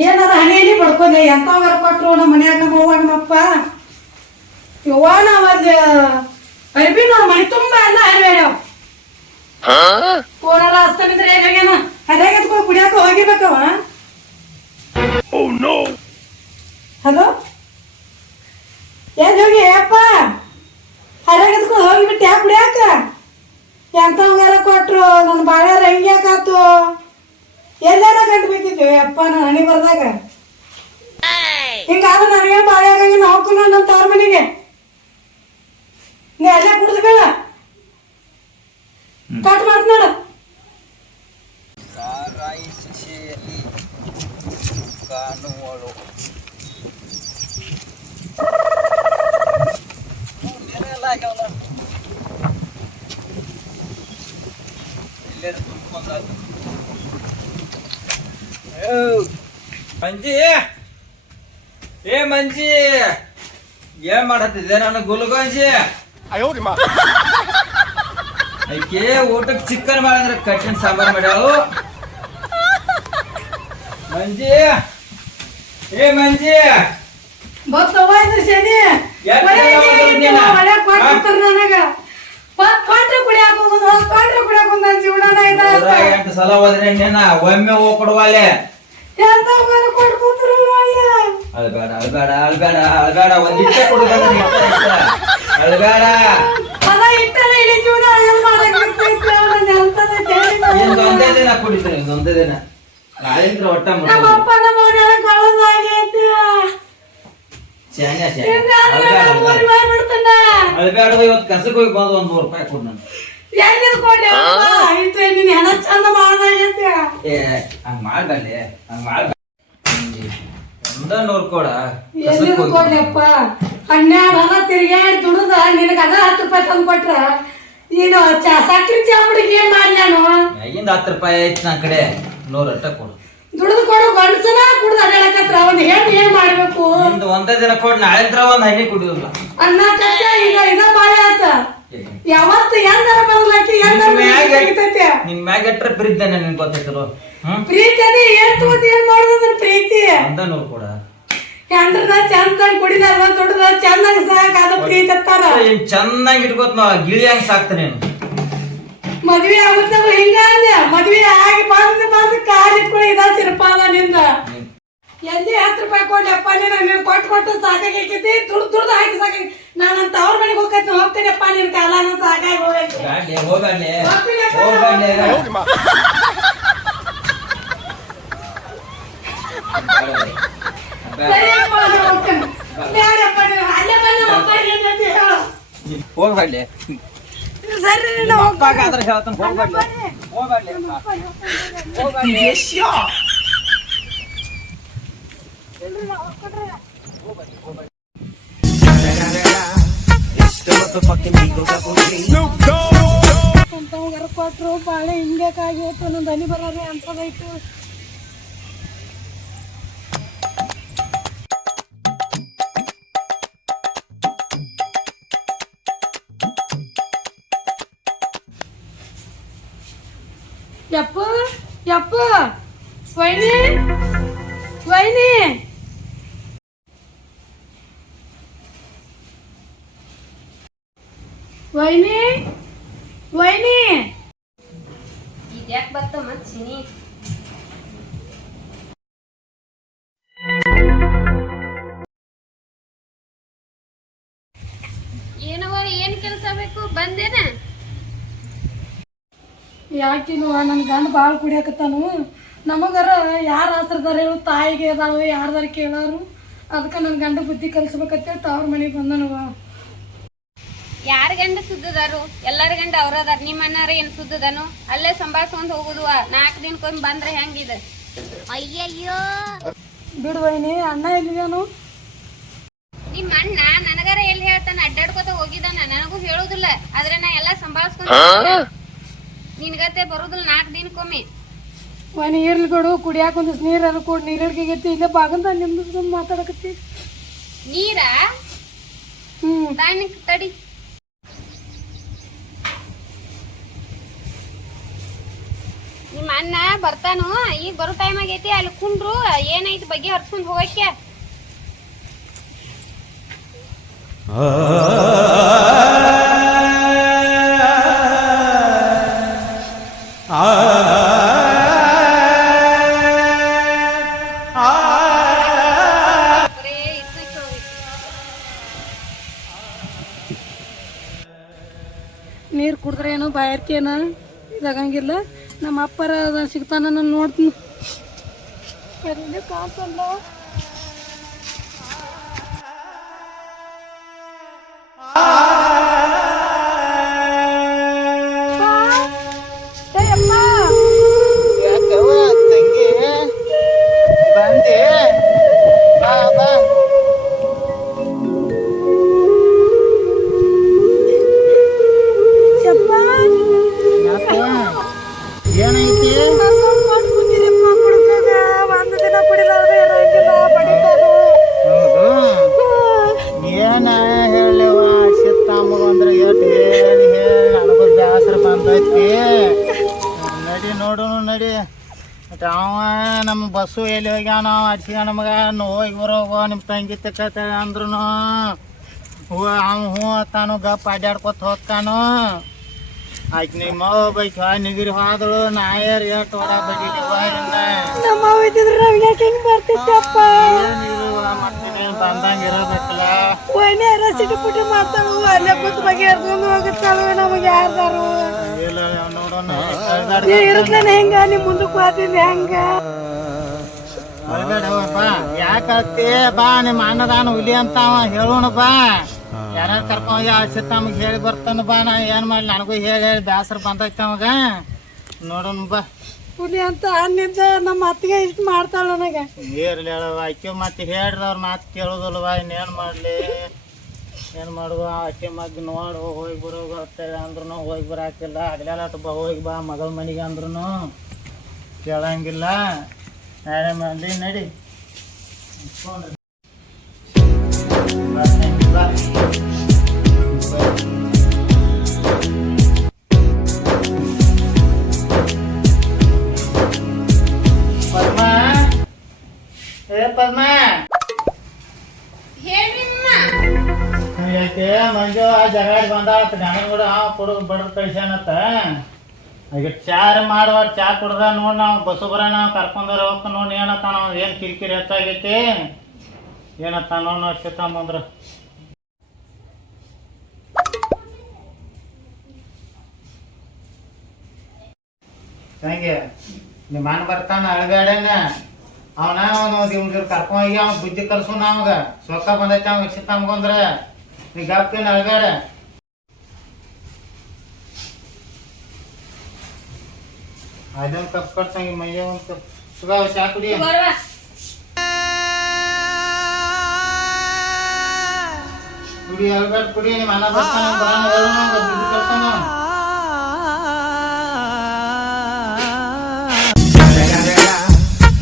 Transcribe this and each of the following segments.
ಏನಾರ ಹನಿ ಹನಿ ಬಡ್ಕೊಂಡೆ ಎಂತವ್ಗಾರ ಕೊಟ್ರು ನಮ್ಮ ಮನ್ಯಾಗ ನಮ್ಮ ಅವ್ವ ನಮ್ಮಪ್ಪ ಯವ್ವ ನಾವ್ ಅಲ್ಲಿ ಅರ್ಬಿ ನಾವು ಮನೆ ತುಂಬಾ ಎಲ್ಲ ಹರಿಬೇಡ್ಯಾವ ಫೋನೆಲ್ಲ ಹಚ್ತಾನಿದ್ರೆ ಹೇಗಾಗ್ಯಾನ ಹರಿಯಾಗ ಎತ್ಕೊಂಡು ಕುಡಿಯಾಕ ಹೋಗಿಬೇಕವ ಹಲೋ? ಏನ್ ಹೋಗಿ ಅಪ್ಪ ಹರಿಯಾಗ ಎತ್ಕೊಂಡು ಹೋಗಿಬಿಟ್ಟು ಯಾಕೆ ಕುಡಿಯಾಕ? ಎಂತವ್ಗಾರ ಕೊಟ್ರು ನನ್ನ ಬಾಳ್ಯಾರ ಹೆಂಗ್ಯಾಕಾತು ಎಲ್ಲಾರ ಗಂಟು ಬಿದ್ದಿದ್ವಿ ಅಪ್ಪ ನಾನು ಹಣಿ ಬರ್ದಾಗ ಹಿಂಗಾದ್ರೆ ನನಗೇನು ಬಾಳೆ ಆಗಂಗಿಲ್ಲ ಹೋಗ್ಕೊಂಡು ನನ್ನ ತವ್ರ ಮನೆಗೆ ನೀ ಅಲ್ಲೇ ಕುಡ್ದು ಬೇಡ ಕಟ್ ಮಾಡ್ತ ನೋಡು ಸಾರಾಯಿ ಶಿಶೆಯಲ್ಲಿ ಕಾಣುವಳು ನೆರೆಲ್ಲ ಆಗ್ಯಾವಲ್ಲ. ಮಂಜಿ. ಏ ಮಂಜಿ. ಏನ್ ಮಾಡತ್ತಿದ್ದೆ ನಾನು ಗುಲ್ಗಂಜಿ ಐಕೆ ಊಟಕ್ಕೆ ಚಿಕನ್ ಮಾಡಿದ್ರೆ ಕಟ್ಟಿನ ಸಾಂಬಾರ್ ಮಾಡ್ಯಾವು. ಮಂಜಿ. ಏ ಮಂಜಿ. ನನಗ. ಕೊಟ್ರೆ ಕುಡಿಯಾಕ ಹೋಗುದು ಕೊಟ್ರೆ ಕುಡಿಯಾಕ ಹೋಗುದು ಸಲ ಹೋದ್ರೆ ನೀನ ಒಮ್ಮೆ ಹೋಗಿ ಕೊಡುವಲ್ಲೇ ಅಳ್ಬೇಡ ಅಳ್ಬೇಡ ಅಳ್ಬೇಡ ಅಳ್ಬೇಡ ಒಂದ್ ಇಟ್ಟೆ ಕೊಡುದಂದ್ರೆ ಅಳ್ಬೇಡ. ನನ್ನ ಎಂತದ ಒಂದೇ ದಿನ ಕುಡಿತೀನಿ ಇನ್ನೊಂದೇ ದಿನ. ನಾಳಿಂದ್ರ ಒಟ್ಟ. ಅಳ್ಬೇಡ ಇವತ್ತು ಕಸಕ್ ಹೋಗಿ ಬಂದು ಒಂದ್ ನೂರು ರೂಪಾಯಿ ಕೊಡು ನಾನು ಹನ್ನೆರಡು ಹಣ ತಿರ್ಗ್ಯಾಡಿ ದುಡ್ದ? ನಿನಗೆ ಅದ ಹತ್ತು ರೂಪಾಯಿ ತಂದು ಕೊಟ್ರ? ನೀನು ಚಾ ಸಕ್ರಿ ಚಾಪುಡಿಗೆ ಏನ್ ಮಾಡ್ಲಿ ನಾನು ಮ್ಯಾಗಿಂದ ಹತ್ತು ರೂಪಾಯಿ ಐತಿ ನನ್ನ ಕಡೆ. ನೂರು ಅಟ್ಟ ಕೊಡು. ದುಡಿದು ಕೊಡು ಗಂಡಸನ ಕುಡ್ದು ಅಡ್ಯಾಡಕತ್ರ ಒಂದು ಹೆಣ್ಣು ಏನ್ ಮಾಡ್ಬೇಕು? ಒಂದು ಒಂದೇ ದಿನ ಕೊಡು ನಾಳೆ ಒಂದ್ ಹಣ್ಣಿ ಕುಡಿಯೋಲ್ಲ ಅನ್ನ ಕಚ್ಚ ಈಗ ಇದ ಬಾಳೆ ಆತ. ಯಾವತ್ತು ಎಂದರ ಬರಲಕ್ಕೆ ಎಂದರ ತೆಗಿತೈತೆ ನಿನ್ ಮ್ಯಾಗ ಎಟ್ರ ಪ್ರೀತಿ ನನಗೆ ಗೊತ್ತೈತಲ್ಲ? ಹ್ಮ್? ಪ್ರೀತಿ ಅದೇ ಏನ್ ತಗೋತಿ ಏನ್ ಮಾಡೋದ್ರ ಪ್ರೀತಿ? ಅಂತ ನೋಡ್ ಕೂಡ. ಚಂದ್ರನ ಚಂದಂಗ್ ಕುಡಿದಾರ ದುಡ್ದ ಚಂದಂಗ್ ಸಾಕ್ ಅದ ಪ್ರೀತಿ ಅತ್ತಾರ? ಏನ್ ಚೆನ್ನಾಗಿ ಇಟ್ಕೋತ್ ನಾವ್ ಗಿಳಿ ಸಾಕ್ತಾನೆ ಮದ್ವೆ ಆಗುತ್ತವ ಹಿಂಗ ಅಂದೆ ಮದ್ವೆ ಆಗಿ ಬಂದ್ ಬಂದ್ ಕಾರ್ ಇಟ್ಕೊಳ್ಳಿ ಇದ ಸಿರಪಾದ ನಿಂದ. ಎಲ್ಲಿ ಹತ್ತು ರೂಪಾಯಿ ಕೊಡಿ ನೀನು ನೀನು ಕೊಟ್ಟು ಕೊಟ್ಟು ಸಾಕಾಗೈತಿ ದುಡ್ಡು ದುಡ್ದು ಹಾಕಿ ಸಾಕಾಗಿ. ನಾನು ಅಂತ ಅವ್ರ ಮನೆಗೆ ಹೋಗ್ತೀನಿ ಹೋಗ್ತೀನಪ್ಪ ನಿನ್ ಕಾಲ ನಾನು ಸಾಕಾಗಿ ಹೋಗೈತಿ. ಹೋಗ್ಬಾಡ್ಲಿ ಹೋಗ್ಬ್ಯಾಡ್ಲೆ. ಹೋಗ್ತೀನಪ್ಪ. ಹೋಗ್ಬ್ಯಾಡ್ಲೆ. ಬ್ಯಾಡ. ಸರಿಯಪ್ಪ, ನಾನು ಹೋಗ್ತೇನೆ. ಬ್ಯಾಡಪ್ಪ ನೀನು ಅಲ್ಲೇ ಬಂದು ನಮ್ಮ ಅಪ್ಪಗೆ ಏನಂತ ಹೇಳು. ಹೋಗ್ಬ್ಯಾಡ್ಲೆ. ಸರಿ ನೀನು ನಿಮ್ಮ ಹೋಗ್ಬಾ. ಅಪ್ಪಗಾದ್ರೆ ಹೇಳ್ತಾನೆ ಹೋಗ್ಬ್ಯಾಡ್ಲೆ. ಹೋಗ್ಬ್ಯಾಡ್ಲೆ. ಹೋಗ್ಬ್ಯಾಡ್ಲೆ. ಅಂತವ್ಗಾರ ಕೊಟ್ರು ಬಾಳೆ ಹಿಂಗ್ಯಾಕಾಗೈತು ನನ್ನ ದನಿ ಬರೋರಿ ಅಂತದೈತು ಯಪ್ಪ ಯಪ್ಪ ವೈನಿ ವೈನಿ ವೈನಿ ವೈನಿ. ಇದ್ಯಾಕ್ ಬತ್ತ ಮತ್ ಸಿನಿ? ಏನವ ಏನ್ ಕೆಲಸ ಬೇಕು? ಬಂದೇನ? ಯಾಕಿಲ್ವ ನನ್ನ ಗಂಡ ಭಾಳ ಕುಡಿಯಕತ್ತಾನು. ನಮಗರ ಯಾರ ಆಸರದಾರ ಹೇಳು ತಾಯಿಗೆ ಅದಾವ ಯಾರ್ದಾರ ಕೇಳಾರು. ಅದಕ್ಕೆ ನನ್ನ ಗಂಡ ಬುದ್ಧಿ ಕಲಿಸ್ಬೇಕಂತೇಳಿ ತವ್ರ ಮನೆಗೆ ಬಂದನವ ಯಾರ ಗಂಡ ಸುದ್ದದಾರು? ಎಲ್ಲಾರ ಗಂಡ ಅವ್ರದಾರ. ನಿಮ್ಮ ಅಣ್ಣಾರ ಏನ್ ಸುದ್ದದನು? ಅಲ್ಲೇ ಸಂಭಾಳ್ಸ್ಕೊಂಡ್ ಹೋಗುದು. ನಾಲ್ಕು ದಿನಕ್ಕೊಂದು ಬಂದ್ರೆ ಹೆಂಗಿದೆ? ಅಯ್ಯಯ್ಯೋ. ಬಿಡು ವೈನಿ ಅಣ್ಣ ಎಲ್ಲಿದ್ದಾನು ನಿಮ್ಮ ಅಣ್ಣ ನನಗಾರ ಎಲ್ಲಿ ಹೇಳ್ತಾನ? ಅಡ್ಡಾಡ್ಕೊತ ಹೋಗಿದ್ದಾನ. ನನಗೂ ಹೇಳುದಿಲ್ಲ. ಆದ್ರೆ ನಾ ಎಲ್ಲಾ ಸಂಭಾಳ್ಸ್ಕೊಂಡ್ ನಿನ್ಗತ್ತೆ ಬರುದಿಲ್ಲ ನಾಲ್ಕು ದಿನಕ್ಕೊಮ್ಮೆ. ವೈನಿ ಇರ್ಲಿ ಕೊಡು ಕುಡಿಯಾಕ ಒಂದ್ ನೀರ್ ಅದು ಕೊಡು ನೀರು ಹಿಡ್ಕೈತಿ ಇಲ್ಲೇ ಬಾಗಂತ ನಿಮ್ದು ಮಾತಾಡಕತ್ತಿ. ನೀರ? ಹ್ಮ್. ತಡಿ. ನಿಮ್ಮ ಅಣ್ಣ ಬರ್ತಾನು. ಈಗ ಬರೋ ಟೈಮ್ ಆಗೈತಿ ಅಲ್ಲಿ ಕುಂಡ್ರು ಏನೈತಿ ಬಗ್ಗೆ ಹರ್ಸ್ಕೊಂಡ್ ಹೋಗಕ್ಕೆ. ಬರೇ ಎಲ್ಲಿ ನೋಡು. ಮತ್ತೆ ಅವ ನಮ್ಮ ಬಸ್ಸು ಎಲ್ಲಿ ಹೋಗ್ಯಾವ ನಾವು ಅಡ್ಸಿದ ನಮಗ ಹೋಗಿ ಬರೋಗ ನಿಮ್ಮ ತಂಗಿ ತಕ್ಕ ಅಂದ್ರು ಹೂ ಅವ ಹೂ ತಾನು ಗಪ್ ಅಡ್ಡಾಡ್ಕೊತ ಹೋಗ್ತಾನು. ಆಯ್ತು ನಿಮ್ಮ ಬೈಕ್ ನಿಗಿರಿ ಹೋದಳು ನಾಯರ್ ಎಷ್ಟು ಹೊರ ಬಡಿಲಿವ ಇನ್ನ ನಮ್ಮ ಅವ್ವ ಇದ್ದಿದ್ರೆ ನಾವ್ ಬರ್ತಿದ್ದಪ್ಪ ಮಾಡ್ತೀನಿ ಬಂದಂಗ ಇರಬೇಕಲ್ಲ. ಒಯ್ನೆ ರಸಿಟ್ಟು ಪುಟ್ಟಿ ಮಾಡ್ತಾಳು ಅಲ್ಲೇ ಕೂತ್ ಬಗ್ಗೆ ಹೋಗುತ್ತಾಳು ನಮಗೆ ಯಾರ್ದಾರು. ನೀ ಇರುತ್ತೇನೆ ಹೆಂಗ? ನಿಮ್ ಮುಂದಕ್ಕೆ ಹೆಂಗ? ಬಾ ಬಾ ನಿಮ್ಮ ಅಣ್ಣದಾನ ಹುಲಿ ಅಂತ ಅವ ಹೇಳೋಣ ಬಾ. ಯಾರು ಕರ್ಕೊಂಡ್ ಹೋಗಿ ಆಸೆ ತಮಗೆ ಹೇಳಿ ಬರ್ತಾನ ಬಾ ನಾ ಏನ್ ಮಾಡ್ಲಿ? ನನಗೂ ಹೇಳಿ ಹೇಳಿ ಬೇಸರ ಬಂದೈತೆ ಅವಾಗ. ನೋಡೋಣ ಬಾ. ಹುಲಿ ಅಂತ ಅನ್ನಿದ್ದ ನಮ್ಮ ಅತ್ತಿಗೆ ಇಷ್ಟು ಮಾಡ್ತಾಳ ನನಗೆ. ಇರ್ಲಿ ಹೇಳವ ಆಕೆ ಮತ್ತೆ ಹೇಳ್ರವ್ರ ಮಾತು ಕೇಳೋದಲ್ವಾ ಇನ್ನೇನು ಮಾಡಲಿ? ಏನು ಮಾಡುವ? ಆಕೆ ಮಗ್ ನೋಡು, ಹೋಗಿ ಬರೋ ಅಂತೇಳಿ ಅಂದ್ರೂ ಹೋಗಿ ಬರಾಕಿಲ್ಲ. ಅಗಲೆಲ್ಲ ಬಾ ಹೋಗಿ ಬಾ ಮಗಳ ಮನೆಗೆ ಅಂದ್ರೂ ಕೇಳಂಗಿಲ್ಲ. ನಾಳೆ ಮಂದಿ ನಡಿ. ಪದ್ಮ? ಏ ಪದ್ಮ? ಯಾಕೆ ಮಂಜು, ಆ ಜಗಾಡಿ ಬಂದಾಳ ಗಂಡನ ಕೂಡ ಕೊಡು ಬಡ ಕಳಿಸ್ಯಾನತ್ತ ಈಗ ಚಾರ್ ಮಾಡುವ ಚಾ ಕುಡ್ದ ನೋಡ್ ನಾವು ಬಸ್ಸು ಬರ ನಾವು ಕರ್ಕೊಂಡವ್ರ ಹೋಗ್ತ ನೋಡಿ ಏನತ್ತ ನಾವು ಏನು ಕಿರಿಕಿರಿ ಹೆಚ್ಚಾಗೈತಿ? ಏನತ್ತ ನೋಡ್ ನೋಡಿ ಸಿತ್ತಂಬಂದ್ರ ಹೆಂಗೆ ನಿಮ್ಮ ಅಣ್ಣ ಬರ್ತಾನ ಅಳಗಾಡೇನ ಅವನ ಒಂದು ಇವ್ನ ಕರ್ಕೊಂಡ್ ಹೋಗಿ, ಅವ್ನ ಬುದ್ಧಿ ಕಲ್ಸು ನಮಗ. ಸೊಕ್ಕ ಬಂದೈತೆ ಅವ್ನ ಸಿತ್ತಂಬಂದ್ರ ನೀ ಗಪ್ಪಿನ ಅಳಗಾಡ ಅದೊಂದು ಕಪ್ ಕೊಡ್ತಂಗಿ ಮೈಯ ಒಂದು ಕಪ್ ಸುಗ ಚಾ ಕುಡಿ ಬರುವ ಕುಡಿ ಅಳಗಾಡ ಕುಡಿ ನಿಮ್ಮ ಅಣ್ಣ ಬರ್ತಾನ ಬರಾನ ಹೇಳು ನಂಗ ಬುದ್ಧಿ ಕಲ್ಸನ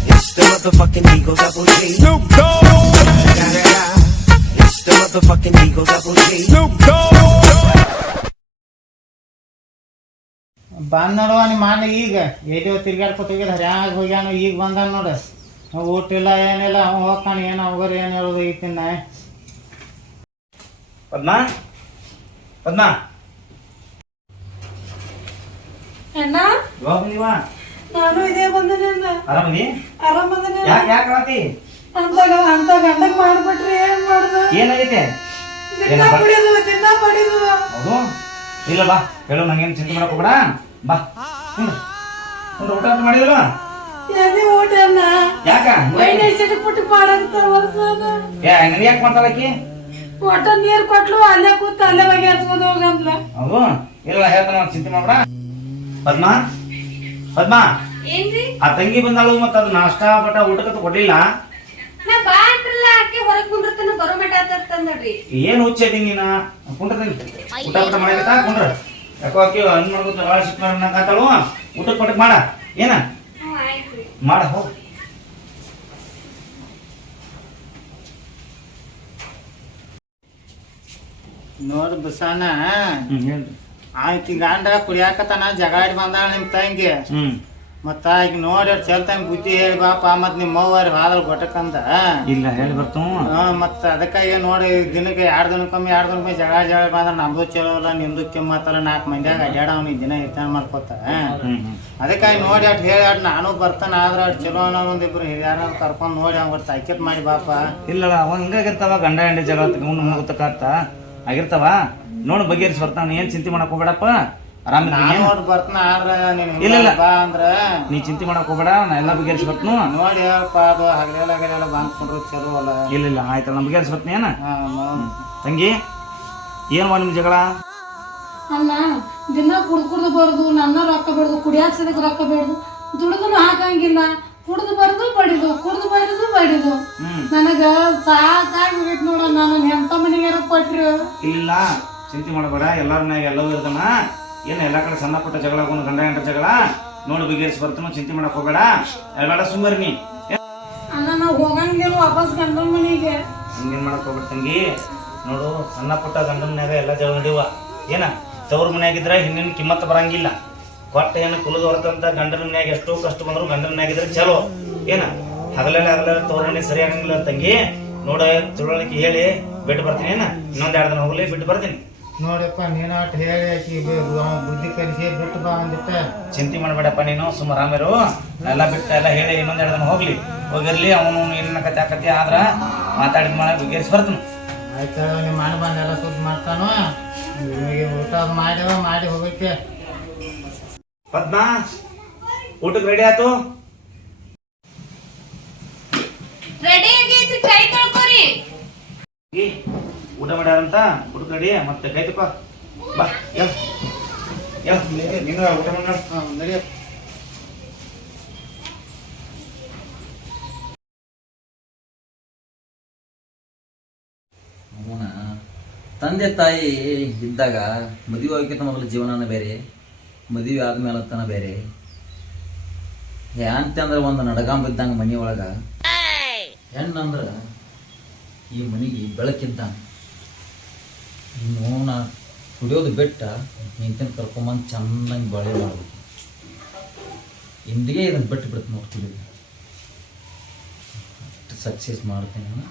It's the motherfucking Eagle Double G. Snoop Dogg. Motherfucking Eagle Double G. Snoop ಬಂದ್ ನೋಡುವ ನಿಮ್ಮ ಅಣ್ಣ ಈಗ. ಎಲ್ಲಿ ತಿರ್ಗಾಡ್ಕೊತ ಹೋಗಿದ್ ಹರ್ಯಾಗ ಹೋಗ್ಯಾನು ಈಗ ಬಂದಾನ ನೋಡ. ಊಟ ಇಲ್ಲ ಏನಿಲ್ಲ ಅವ ಹೋಗ್ತಾನ ಏನ ಹೋಗೋರು ಏನ್ ಹೇಳೋದು ಈತಿನ ಪದ್ಮ? ಪದ್ಮ? ಅಣ್ಣ? ನೀವ? ನಾನು ಇದೇ ಬಂದನ ಆರಾಮದಿ? ಆರಾಮ ಬಂದನ ಯಾಕೆ ಯಾಕೆ ಅಂತ ಅಂತ ಗಂಡಗ್ ಮಾಡ್ಬಿಟ್ರಿ ಏನ್ ಮಾಡುದು? ಏನಾಗೈತೆ? ದಿನ ಕುಡಿಯೋದು ದಿನ ಬಡಿದು ಹೌದು. ಇಲ್ಲ ಬಾ ಹೇಳು ನಂಗೇನು ಚಿಂತೆ ಮಾಡಕ್ ಹೋಗ್ಬೇಡ. ಬಾ. ಊಟ ಅಂತ ಯಾಕ? ಪುಟ್ಟಿ ಮಾಡಂತ ವರ್ಷದ ಏ ಹಂಗ ಯಾಕೆ ಮಾಡ್ತಾಳಕಿ ಒಟ್ಟ ನೀರ್ ಕೊಟ್ಲು ಅಲ್ಲೇ ಕೂತ್ ಅಲ್ಲೇ ಬಗೆಹರಿಸ್ಬೋದು ಹೋಗಂದ್ಲ ಹೌದು. ಇಲ್ಲ ಹೇಳ್ತಾನ ಚಿಂತೆ ಮಾಡ್ಬೇಡ. ಪದ್ಮ? ಪದ್ಮಾ? ಆ ತಂಗಿ ಬಂದಾಳು ಮತ್ತ ಅದು ನಾಷ್ಟಾ ಬಟ ಊಟಕ್ಕಂತ ಕೊಡ್ಲಿಲ್ಲ ನಾ ಬಾ ಅಂದ್ರಲ್ಲ ಆಕೆ ಹೊರಗ್ ಕುಂಡ್ರತನ ಬರೋ ಮಟ ತಂದಡ್ರಿ ಏನ್ ಹುಚ್ಚದಿ ನೀನ? ಕುಂಡ್ರ ತಂಗಿ ಊಟ ಮಾಡಕತ್ತ? ಕುಂಡ್ರ ಯಾಕೋ ಆಕಿ ಹಣ್ಣು ಮಾಡ್ಕೊತ ಭಾಳ ಸಿಟ್ಟು ಮಾಡಕತ್ತಾಳು ಊಟಕ್ಕೆ ಪಟಕ್ ಮಾಡ. ಏನ? ಮಾಡ ಹೋಗ್. ನೋಡ್ ಹೇಳ್ರಿ. ಆಯ್ತು ಗಂಡ ಕುಡಿಯಾಕತ್ತಾನ ಜಗಾಡಿ ಬಂದಾಳ ನಿಮ್ ತಂಗಿ. ಹ್ಮ್. ಮತ್ತ ಈಗ ನೋಡಿ ಚಲ್ತಂಗ್ ಬುದ್ಧಿ ಹೇಳಿ ಬಾಪ ಮತ್ ನಿಮ್ಮ ಅವ್ವಾರಿ ಹಾದಲ್ ಗೊಟ್ಟಕಂದ? ಇಲ್ಲ ಹೇಳಿ ಬರ್ತು. ಹಾ ಮತ್ತ ಅದಕ್ಕಾಗಿ ನೋಡಿ ದಿನಕ್ಕೆ ಎರಡು ದಿನಕ್ಕೊಮ್ಮೆ ಎರಡು ದಿನಕ್ಕೊಮ್ಮೆ ಜಗಳ ಜಗಳ ಬಂದ್ರ ನಮ್ದು ಚಲೋ ಅಲ್ಲ ನಿಮ್ದು ಕೆಮ್ಮತ್ತಲ್ಲ ನಾಲ್ಕು ಮಂದಿಯಾಗ ಅಡ್ಯಾಡವ್ ದಿನ ಇರ್ತಾನ ಮಾಡ್ಕೊತ. ಅದಕ್ಕಾಗಿ ನೋಡಿ ಅಟ್ ಹೇಳಿ ಅಟ್ ನಾನು ಬರ್ತಾನ ಆದ್ರ ಅಟ್ ಚಲೋ ಅನ್ನೋ ಒಂದಿಬ್ರು ಹಿರಿಯಾರ ಕರ್ಕೊಂಡ್ ನೋಡಿ ಅವ್ರ ತಾಕೀತ್ ಮಾಡಿ ಬಾಪ. ಇಲ್ಲಲ್ಲ ಅವ ಹಿಂಗಾಗಿರ್ತಾವ ಗಂಡ ಹೆಂಡಿ ಜಗಳ ತಗೊಂಡು ಮುಗುತ್ತಕ್ಕಾತ ಆಗಿರ್ತಾವ? ನೋಡು ಬಗೆಹರಿಸಿ ಬರ್ತಾವ ಏನ್ ಚಿಂತೆ ಮಾಡಕ್ ಹೋಗ್ಬೇಡಪ್ಪ? ಆರಾಮ ನಾನು ನೋಡಿ ಬರ್ತಾನ ಆದ್ರ ನೀನ್ ಇಲ್ಲ, ಇಲ್ಲ. ಬಾ ಅಂದ್ರ. ನೀ ಚಿಂತೆ ಮಾಡಕ್ ಹೋಗ್ಬೇಡ ನಾ ಎಲ್ಲ ಬಗೆಹರಿಸಿ ಬರ್ತೀನಿ. ನೋಡಿ ಹೇಳಪ್ಪ ಅದು ಹಗಲೆಲ್ಲ ಹಗಲೆಲ್ಲ ಬಾಂಧ್ಕೊಂಡ್ರು ಚಲೋ ಅಲ್ಲ. ಇಲ್ಲ ಇಲ್ಲ ಆಯ್ತಲ್ಲ ನಾ ಬಗೆಹರಿಸಿ ಬರ್ತೀನಿ ಏನ? ಹಾ, ಮ- ತಂಗಿ ಏನ್ವಾ ನಿಮ್ ಜಗಳ? ಅಲ್ಲ ದಿನ ಕುಡ್ದು ಕುಡ್ದು ಬರೋದು ನನ್ನ ರೊಕ್ಕ ಬಿಡದು ಕುಡಿಯಾಕ ಸದಕ್ಕೆ ರೊಕ್ಕ ಬೇಡ್ದು ದುಡ್ದು ಹಾಕಂಗಿಲ್ಲ. ಕುಡ್ದು ಬರ್ದು ಬಡಿದು ಕುಡ್ದು ಬರೋದು ಬಡಿದು. ನನಗ ಸಾಕಾಗ್ಬಿಟ್ಟು ನೋಡ ನಾನು ಎಂತ ಮನೆಗಾರ ಕೊಟ್ರು. ಇಲ್ಲ ಚಿಂತೆ ಮಾಡಬೇಡ ಎಲ್ಲಾರ ಮ್ಯಾಗ ಎಲ್ಲವೂ ಇರ್ತಾನ. ಏನು ಎಲ್ಲ ಕಡೆ ಸಣ್ಣ ಪುಟ್ಟ ಜಗಳ ಒಂದು ಗಂಡ ಗಂಟ ಜಗಳ? ನೋಡಿ ಬಗೆಹರಿಸಿ ಬರ್ತಾನೋ ಚಿಂತೆ ಮಾಡಕ್ ಹೋಗಬೇಡ. ಬೇಡ ಸುಮ್ಮರಿ ನೀ ಅಣ್ಣ ನಾವು ಹೋಗಂಗಿಲ್ಲ ವಾಪಸ್ ಗಂಡನ ಮನೆಗೆ. ಹಂಗೇನ್ ಮಾಡಕ್ ಹೋಗ್ಬೇಡ ತಂಗಿ. ನೋಡು ಸಣ್ಣ ಪುಟ್ಟ ಗಂಡನ ಮನ್ಯಾಗ ಎಲ್ಲ ಜಗಳ ನಡೆಯುವ. ಏನ ತವ್ರ ಮನ್ಯಾಗಿದ್ರೆ ಹಿಂದಿನ ಕಿಮ್ಮತ್ತು ಬರಂಗಿಲ್ಲ. ಕೊಟ್ಟ ಏನು ಕುಲದ ಹೊರತಂತ ಗಂಡನ ಮನ್ಯಾಗ ಎಷ್ಟೋ ಕಷ್ಟ ಬಂದ್ರು ಗಂಡನ ಮನ್ಯಾಗಿದ್ರೆ ಚಲೋ. ಏನ ಹಗಲೆಲ್ಲ ಹಗಲೆಲ್ಲ ತವ್ರ ಮನೆ ಸರಿ ಆಗಂಗಿಲ್ಲ ತಂಗಿ. ನೋಡ ತಿಳುವಳಿಕೆ ಹೇಳಿ ಬಿಟ್ಟು ಬರ್ತೀನಿ ಏನ? ಇನ್ನೊಂದ್ ಎರಡು ದಿನ ಹೋಗ್ಲಿ ಬಿಟ್ಟು ಬರ್ತೀನಿ. ನೋಡಪ್ಪ ನೀನಾಟ ಹೇಳಿ ಆಕಿ ಬಿ- ಅವ ಬುದ್ಧಿ ಕಲಿಸಿ ಬಿಟ್ಟು ಬಾ ಅಂದಿಟ್ಟ. ಚಿಂತೆ ಮಾಡಬೇಡಪ್ಪ ನೀನು ಸುಮ್ಮ ರಾಮೇರು ಎಲ್ಲ ಬಿಟ್ಟು ಎಲ್ಲ ಹೇಳಿ ಇನ್ನೊಂದ್ ಎರಡು ದಿನ ಹೋಗ್ಲಿ. ಹೋಗಿರ್ಲಿ ಅವನು ಏನ ಕತೆ ಆಕತಿ ಆದ್ರ ಮಾತಾಡಿದ ಮಾಡ ಬಗೆಹರಿಸಿ ಬರ್ತನು. ಆಯ್ತಾ ನಿಮ್ಮ ಅಣ್ಣ ಬಂದು ಎಲ್ಲ ಸುದ್ದಿ ಮಾಡ್ತಾನು? ನಿಮಗೆ ಊಟ ಮಾಡ್ಯವ ಮಾಡಿ ಹೋಗಕ್ಕೆ. ಪದ್ಮಾ ಊಟಕ್ಕೆ ರೆಡಿ ಆಯ್ತು? ರೆಡಿ ಆಗೈತ್ರಿ ಕೈ ತೊಳ್ಕೊರಿ. ಊಟ ಮಾಡ್ಯಾರಂತ? ಊಟಕ್ಕೆ ರೆಡಿ ಮತ್ತೆ ಕೈ ತಕೋ ಬಾ ಎಲ್ ಎಲ್ ನೀನು ಊಟ ಮಾಡ ಅವನ ತಂದೆ ತಾಯಿ ಇದ್ದಾಗ ಮದುವೆ ಆಗಿಕ್ಕಿಂತ ಮೊದಲು ಜೀವನನ ಬೇರೆ ಮದುವೆ ಆದ್ಮೇಲೆ ತನ ಬೇರೆ. ಅಂದ್ರೆ ಒಂದು ನಡಗಾಂಬ ಇದ್ದಂಗೆ ಮನೆ ಒಳಗ ಹೆಣ್ಣಂದ್ರ ಈ ಮನೆಗೆ ಬೆಳಕಿದ್ದಂಗ. ಇನ್ನು ನಾ ಕುಡಿಯೋದು ಬಿಟ್ಟ ನಿಂತಿನ ಕರ್ಕೊಂಬಂದು ಚೆನ್ನಾಗಿ ಬಳೆ ಮಾಡಬೇಕು. ಹಿಂದಿಗೆ ಇದನ್ನು ಬಿಟ್ಟು ಬಿಡುತ್ತೆ ನೋಡಿ ಕುಡಿಯೋದು ಸಕ್ಸಸ್ ಮಾಡ್ತೇನೆ ನಾನು.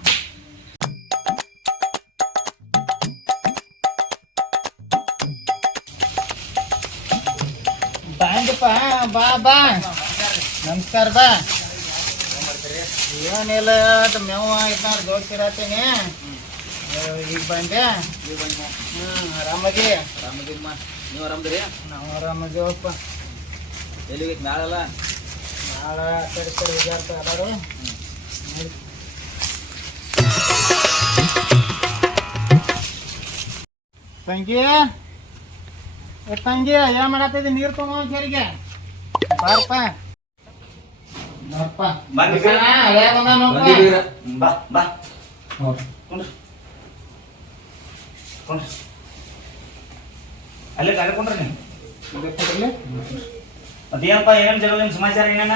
ಬಾಂಡಪ್ಪ ಬಾ ಬಾ. ನಮಸ್ಕಾರ, ಬಾ. ಏನಿಲ್ಲ ಮೇವು ಆಯ್ತು ನಾನು ದೋಸ್ತಿರತ್ತೀನಿ ಈಗ ಬಂದೆ. ಹ್ಞೂ ಆರಾಮದಿ ಆರಾಮದಿಮ್ಮ ನೀವು ಆರಾಮದಿರಿ ನಾವು ಆರಾಮದಿವಪ್ಪ ಎಲ್ಲಿಗೆ ಮ್ಯಾಳಲ್ಲ ನಾಳೆ ಆ ಕಡೆ ಈ ಕಡೆ ವಿಚಾರ್ತ ಅದಾರು ತಂಗಿ ಏ ತಂಗಿ ಏನ್ ಮಾಡತ್ತಿದ್ದಿ ನೀರ್ ತಗೊಂಡ್ ಕೆರಿಗೆ ಬಾರಪ್ಪ ನೋಡಪ್ಪ ಬನ್ನಿ. ಬಿಸಾನ, ಹಳೆ ಬಂದ ನೋಡ್ಪ. ಬಂದಿದ್ದೀರ ಬಾ ಬಾ ನೋಡ್ರಿ ಕುಂಡ್ರಿ ಕುಂಡ್ರಿ ಅಲ್ಲೇ ಗಾಡಿ ಕೊಂಡ್ರಿ ನೀವು? ಮತ್ತೇನಪ್ಪ ಏನೇನು ಜಗಳ ನಿಮ್ಮ ಸಮಾಚಾರ ಏನೇನ?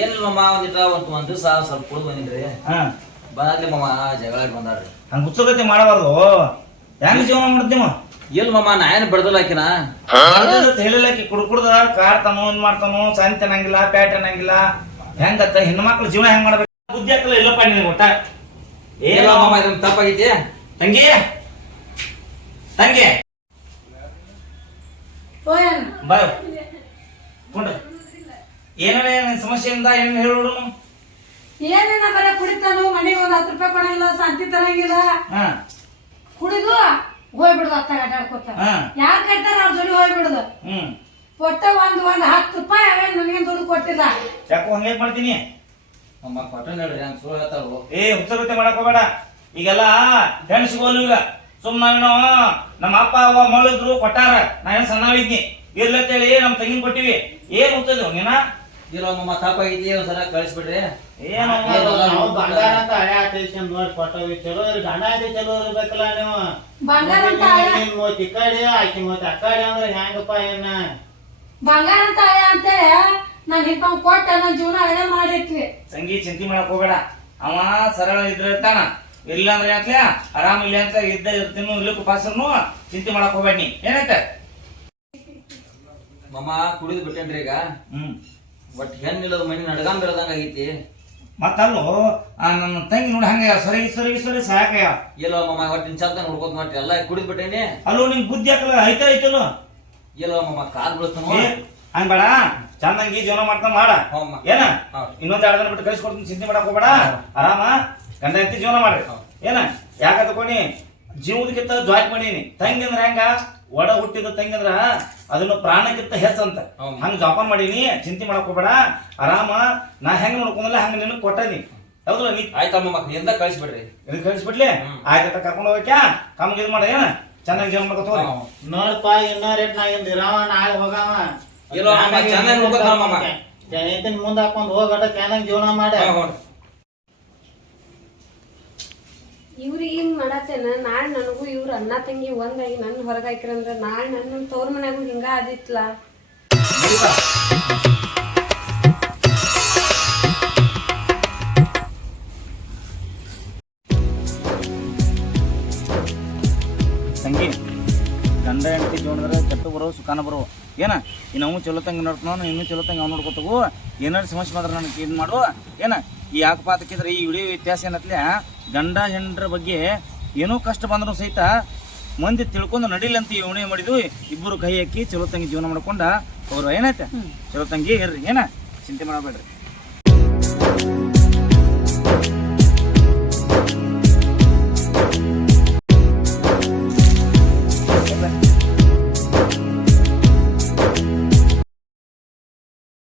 ಏನಿಲ್ಲ ಮಮ್ಮ ಒಂದಿಟ ಒಂದು ಒಂದು ದಿವಸ ಸ್ವಲ್ಪ ಕುಡಿದು ಬಂದಿನ್ರಿ. ಹಾ. ಬಂದಾಗ್ಲಿ ಮಮ್ಮ ಜಗಳ ಆಡಿ ಬಂದಾಡ್ರಿ ಹಂಗ ಹುಚ್ಚಗತಿ ಮಾಡಬಾರ್ದು. ಹೆಂಗ್ ಜೀವನ ಮಾಡ್ತೀವ ಎಲ್ ಮಮ್ಮ ನಾ ಏನು ಬಿಡ್ದಲ್ಲ ಆಕಿನ ಹೇಳಿಲ್ಲಕಿ ಕುಡ್ ಕುಡ್ದ ಕಾಡ್ತಾನೋ ಇದ್ ಮಾಡ್ತಾನೋ ಸಂತಿ ಅನ್ನಂಗಿಲ್ಲ ಪ್ಯಾಟ್ ಅನ್ನಂಗಿಲ್ಲ. ಹೆಂಗತ್ತ? ಹೆಣ್ಮಕ್ಳು ಜೀವನ ಹೆಂಗ್ ಮಾಡ್ಬೇಕು? ಬುದ್ಧಿ ಹಾಕಲ್ಲ ಇಲ್ಲಪ್ಪ ನಿನಗೆ ಒಟ್ಟ. ಏನ ಮಮ್ಮ ಇದನ್ನ ತಪ್ಪಾಗೈತಿ. ತಂಗಿ. ತಂಗಿ. ಬಾಯ್. ಏನೇನು ಸಮಸ್ಯೆ ಸಮಸ್ಯೆಯಿಂದ ಏನು ಹೇಳೋಡು ಏನೇನ ಬರ ಕುಡಿತಾನು ಮನೆಗೆ ಒಂದ್ ಹತ್ತು ರೂಪಾಯಿ ಕೊಡಂಗಿಲ್ಲ ಶಾಂತಿ ತರಂಗಿಲ್ಲ. ಹಾ. ಕುಡಿದು ಹೋಗ್ಬಿಡುದು ಅತ್ತ ಅಡ್ಡಾಡ್ಕೊತ ಯಾರ ಯಾರ್ ಕಟ್ತಾರ ಅವ್ರ ಜೊತೆ ಹೋಗ್ಬಿಡುದು. ಹ್ಮ್. ಒಟ್ಟ ಒಂದ್ ಒಂದ್ ಹತ್ತು ರೂಪಾಯಿ ಅವೇ ನನಗೆ ದುಡ್ಡು ಕೊಟ್ಟಿಲ್ಲ. ಯಾಕೋ ಹಂಗೆ ಮಾಡ್ತೀನಿ? ಅಮ್ಮ ಕೊಟ್ಟ ಹೇಳಿದ್ರೆ ಹಂಗ ಸುಳ್ಳು ಹೇಳ್ತಾರೋ ಏ ಹುಚ್ಚರುತ್ತೆ ಮಾಡಕ್ ಹೋಗ್ಬೇಡ. ಈಗೆಲ್ಲ ಸಿಗೋಲ್ಲ ಈಗ. ಸುಮ್ ನಾವೇನೋ ನಮ್ಮ ಅಪ್ಪ ಅವ್ವ ಮಳಿದ್ರು ಕೊಟ್ಟಾರ. ನಾವೇನು ಸಣ್ಣವಿದ್ನಿ ಇರ್ಲತ್ತೇಳಿ ನಮ್ಮ ತಂಗಿನ್ ಕೊಟ್ಟಿವಿ. ಏನ್ ಹುಚ್ಚದು ನೀನ? ಇಲ್ಲ ಮಮ್ಮ ತಪ್ಪಾಗೈತಿ ಒಂದ್ಸಲ ಕಳಿಸ್ಬಿಡ್ರಿ. ಏನು ನಾವು ಬಂಗಾರ ಅಂತ ಹಳೆ ಆತೈಸ್ಕೊಂಡ್ ನೋಡಿ ಕೊಟ್ಟವಿ ಚಲೋ ಇರ್ ಗಂಡ ಐತಿ ಚಲೋ ಇರ್ಬೇಕಲ್ಲ ನೀವು. ಬಂಗಾರ ಅಂತ ಹಳೆ- ನಿನ್ ಮೂತಿ ಕಡೆ ಆಕಿ ಮೂತಿ ಅಂದ್ರೆ ಹೆಂಗಪ್ಪ ಏನ? ಬಂಗಾರ ಅಂತ ಆಯ ಅಂತೇಳಿ ನಾನು ಹಿಂಗ ಕೊಟ್ಟ ನನ್ನ ಜೀವನ ಹಳೆ ಮಾಡಿಟ್ರಿ. ತಂಗಿ ಚಿಂತೆ ಮಾಡಕ್ ಹೋಗ್ಬೇಡ. ಅವ ಸರಳ ಇದ್ರ ಇರ್ತಾನ ಇಲ್ಲ ಅಂದ್ರೆ ಯಾಕ್ಲೆ? ಆರಾಮ ಇಲ್ಲ ಅಂತ ಇದ್ದ ಇರ್ತೀನು ಇಲ್ಲಕ್ಕೂ ಪಾಸರ್ನು ಚಿಂತೆ ಮಾಡಕ್ ಹೋಗ್ಬೇಡ ನೀ ಏನಂತ? ಮಮ್ಮ ಕುಡಿದು ಬಿಟ್ಟೇನ್ರಿ ಈಗ. ಹ್ಮ್. ಬಟ್ ಹೆಣ್ಣಿಲ್ಲದ ಮನಿ ನಡಗಾಂ ಬೆಳೆದಂಗ ಆಗೈತಿ. ಮತ್ತಲ್ಲೋ ಆ ನನ್ನ ತಂಗಿ ನೋಡಿ ಹಂಗ ಸರಿ ಸರಿ ಸರಿ ಸಾಕಯ್ಯ ಎಲ್ಲೋ ಮಮ್ಮ ಒಟ್ಟಿನ ಚಂದ ನೋಡ್ಕೋತ ಮಾಡ್ರಿ ಎಲ್ಲ ಕುಡಿದ್ ಬಿಟ್ಟೇನಿ. ಅಲ್ಲೋ ನಿಂಗೆ ಬುದ್ಧಿ ಹಾಕಲ್ಲ ಐತ ಐತಲ್ಲೋ ಎಲ್ಲೋ ಮಮ್ಮ ಕಾಲ್ ಬೀಳ್ತಾನ. ಹಂಗ ಬೇಡ ಚಂದಂಗಿ ಜೀವನ ಮಾಡ್ತಾ ಮಾಡ. ಏನ. ಇನ್ನೊಂದ್ ಎರಡು ದಿನ ಬಿಟ್ಟು ಕಳಿಸ್ಕೊಡ್ತೀನಿ ಚಿಂತೆ ಮಾಡಕ್ ಹೋಗ್ಬೇಡ. ಆರಾಮ? ಗಂಡ ಹೆತ್ತಿ ಜೀವನ ಮಾಡ್ರಿ. ಏನ? ಯಾಕ ತಗೊಂಡಿ ಜೀವದಕ್ಕಿಂತ ಜಾಯ್ ಮಾಡೀನಿ ತಂಗಿಂದ್ರ ಹೆಂಗ? ಒಡ ಹುಟ್ಟಿದ ತಂಗಿಂದ್ರ ಅದನ್ನು ಪ್ರಾಣಕ್ಕಿಂತ ಹೆಚ್ಚಂತ ಅಂತ ಹಂಗ ಜೋಪಾನ ಮಾಡೀನಿ ಚಿಂತೆ ಮಾಡಕ್ ಹೋಗ್ಬೇಡ. ಆರಾಮ. ನಾ ಹೆಂಗ್ ನೋಡ್ಕೊಂಡಲ್ಲ ಹಂಗ ನಿನಗ್ ಕೊಟ್ಟನಿ. ಹೌದಲ್ಲ ನೀ? ಆಯ್ತಮ್ಮ ಮಕ್ಳು ಎಂದ ಕಳಿಸ್ಬಿಡ್ರಿ. ಇದನ್ನ ಕಳಿಸ್ಬಿಡ್ಲಿ? ಆಯ್ತಾ ಕರ್ಕೊಂಡು ಹೋಗ್ಯಾ? ಕಮ್ಗೆ ಇದ್ ಮಾಡ ಏನ? ಚೆನ್ನಾಗಿ ಜೀವನ ಮಾಡ್ಕೊತ ನೋಡಪ್ಪ ಇನ್ನೋ ರೇಟ್ ನಾ ಇಂದ ಇರಾವ ನಾಳೆ ಹೋಗಾವ. ಅಮ್ಮ ಚೆನ್ನಾಗ್. ಇದನ್ನ ಮುಂದೆ ಹಾಕೊಂಡು ಹೋಗಟ ಚೆನ್ನಾಗಿ ಜೀವನ ಮಾಡಿ. ಇವ್ರಿಗೆ ಹಿಂಗ್ ಮಾಡತ್ತೇನ? ನಾಳೆ ನನಗೂ ಇವ್ರ ಅಣ್ಣ ತಂಗಿ ಒಂದಾಗಿ ನನ್ನ ಹೊರಗೆ ಹಾಕಿರಂದ್ರ ನಾಳೆ ನನ್ನ ತೋರ್ ಮನ್ಯಾಗೂ ಹಿಂಗ ಆದಿತ್ಲ? ತಂಗಿ, ಗಂಡ ಹೆಂಡತಿ ಜೀವನದ್ರೆ ಕೆಟ್ಟ ಬರೋ ಸುಖಾನ ಬರೋ. ಏನ? ಇನ್ನು ಅವನು ಚಲೋ ತಂಗಿ ನೋಡ್ತಾನ ಇನ್ನೂ ಚಲೋ ತಂಗಿ ಅವ್ನು ನೋಡ್ಕೊತವು ಏನಾರು ಸಮಸ್ಯೆ ಮಾತ್ರ ನನಗೆ ಇದು ಮಾಡು. ಏನ? ಈ ಯಾಕಪಾತಕ್ಕಿದ್ರೆ ಈ ವಿಡಿಯೋ ವ್ಯತ್ಯಾಸ ಏನತ್ಲೆ? ಗಂಡ ಹೆಂಡ್ರ ಬಗ್ಗೆ ಏನೋ ಕಷ್ಟ ಬಂದರೂ ಸಹಿತ ಮಂದಿ ತಿಳ್ಕೊಂಡು ನಡೀಲಿ ಅಂತ ಈ ಉಣೆ ಮಾಡಿದ್ವು ಇಬ್ಬರು ಕೈ ಹಾಕಿ ಚಲೋ ತಂಗಿ ಜೀವನ ಮಾಡ್ಕೊಂಡ. ಅವ್ರು ಏನೈತೆ ಚಲೋ ತಂಗಿ ಇರ್ರಿ ಏನ? ಚಿಂತೆ ಮಾಡಬೇಡ್ರಿ.